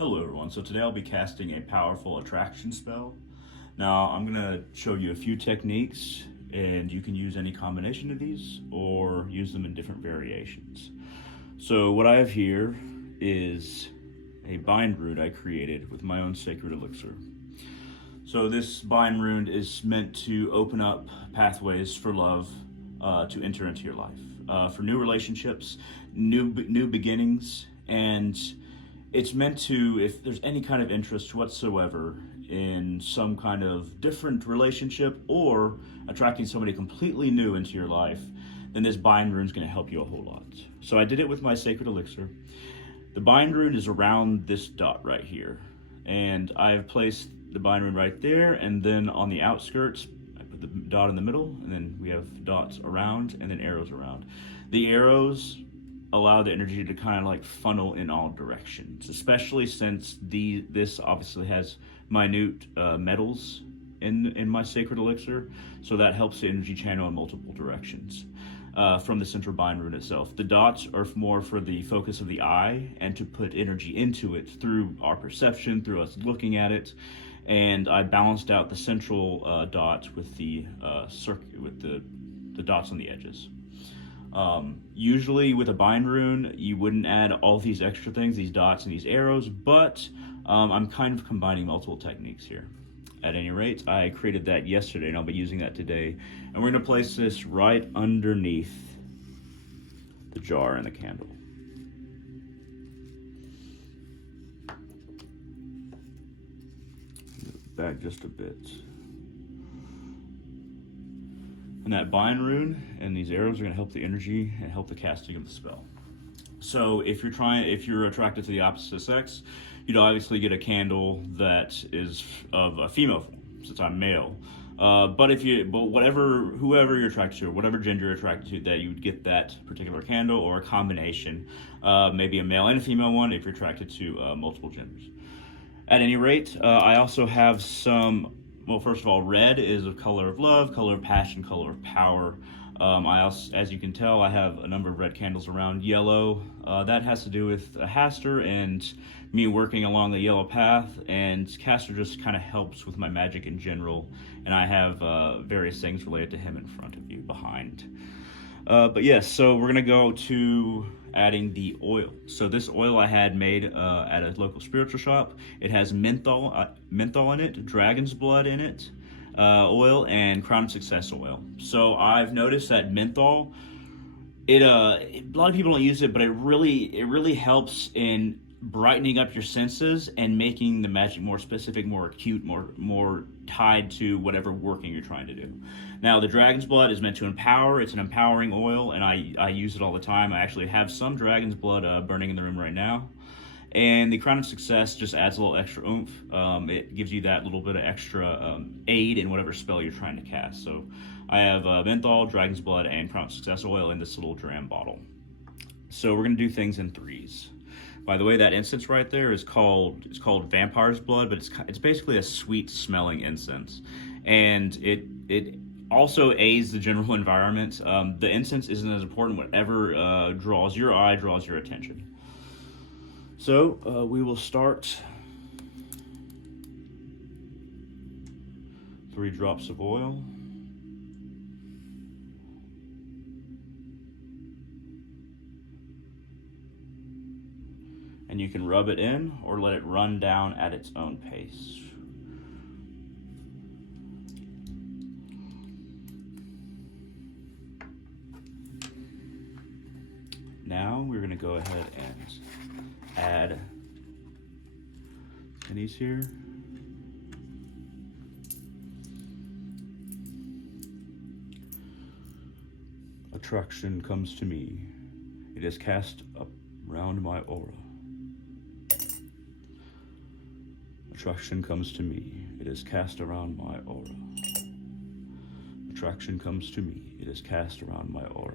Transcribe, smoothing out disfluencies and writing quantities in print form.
Hello everyone, so today I'll be casting a powerful attraction spell. Now I'm going to show you a few techniques and you can use any combination of these or use them in different variations. So what I have here is a bind rune I created with my own sacred elixir. So this bind rune is meant to open up pathways for love to enter into your life, for new relationships, new beginnings, and it's meant to, if there's any kind of interest whatsoever in some kind of different relationship or attracting somebody completely new into your life, then this bind rune is going to help you a whole lot. So I did it with my sacred elixir. The bind rune is around this dot right here, and I've placed the bind rune right there, and then on the outskirts I put the dot in the middle, and then we have dots around and then arrows around. The arrows allow the energy to kind of like funnel in all directions, especially since this obviously has minute metals in my sacred elixir, so that helps the energy channel in multiple directions from the central bind rune itself. The dots are more for the focus of the eye and to put energy into it through our perception, through us looking at it. And I balanced out the central dots with the dots on the edges. Usually with a bind rune, you wouldn't add all these extra things, these dots and these arrows, but I'm kind of combining multiple techniques here. At any rate, I created that yesterday and I'll be using that today. And we're going to place this right underneath the jar and the candle. Back just a bit. And that bind rune and these arrows are going to help the energy and help the casting of the spell. So if you're attracted to the opposite sex, you'd obviously get a candle that is of a female form, since I'm male. But whoever you're attracted to, or whatever gender you're attracted to, that you would get that particular candle or a combination, maybe a male and a female one if you're attracted to multiple genders. At any rate, I also have some. Well, first of all, red is a color of love, color of passion, color of power. I also, as you can tell, I have a number of red candles around. Yellow, that has to do with Haster and me working along the yellow path, and Haster just kind of helps with my magic in general, and I have various things related to him in front of you, behind. But yes, so we're going to go to adding the oil. So this oil I had made at a local spiritual shop. It has menthol in it, dragon's blood in it, oil, and crown of success oil. So I've noticed that menthol, a lot of people don't use it, but it really helps in brightening up your senses and making the magic more specific, more acute, more tied to whatever working you're trying to do. Now, the dragon's blood is meant to empower. It's an empowering oil, and I use it all the time. I actually have some dragon's blood burning in the room right now. And the crown of success just adds a little extra oomph. It gives you that little bit of extra aid in whatever spell you're trying to cast. So I have menthol, dragon's blood, and crown of success oil in this little dram bottle. So we're going to do things in threes. By the way, that incense right there is called vampire's blood, but it's basically a sweet smelling incense, and it also aids the general environment. The incense isn't as important. Whatever draws your eye, draws your attention. So we will start 3 drops of oil. And you can rub it in or let it run down at its own pace. Now we're going to go ahead and add pennies here. Attraction comes to me. It is cast up round my aura. Attraction comes to me. It is cast around my aura. Attraction comes to me. It is cast around my aura.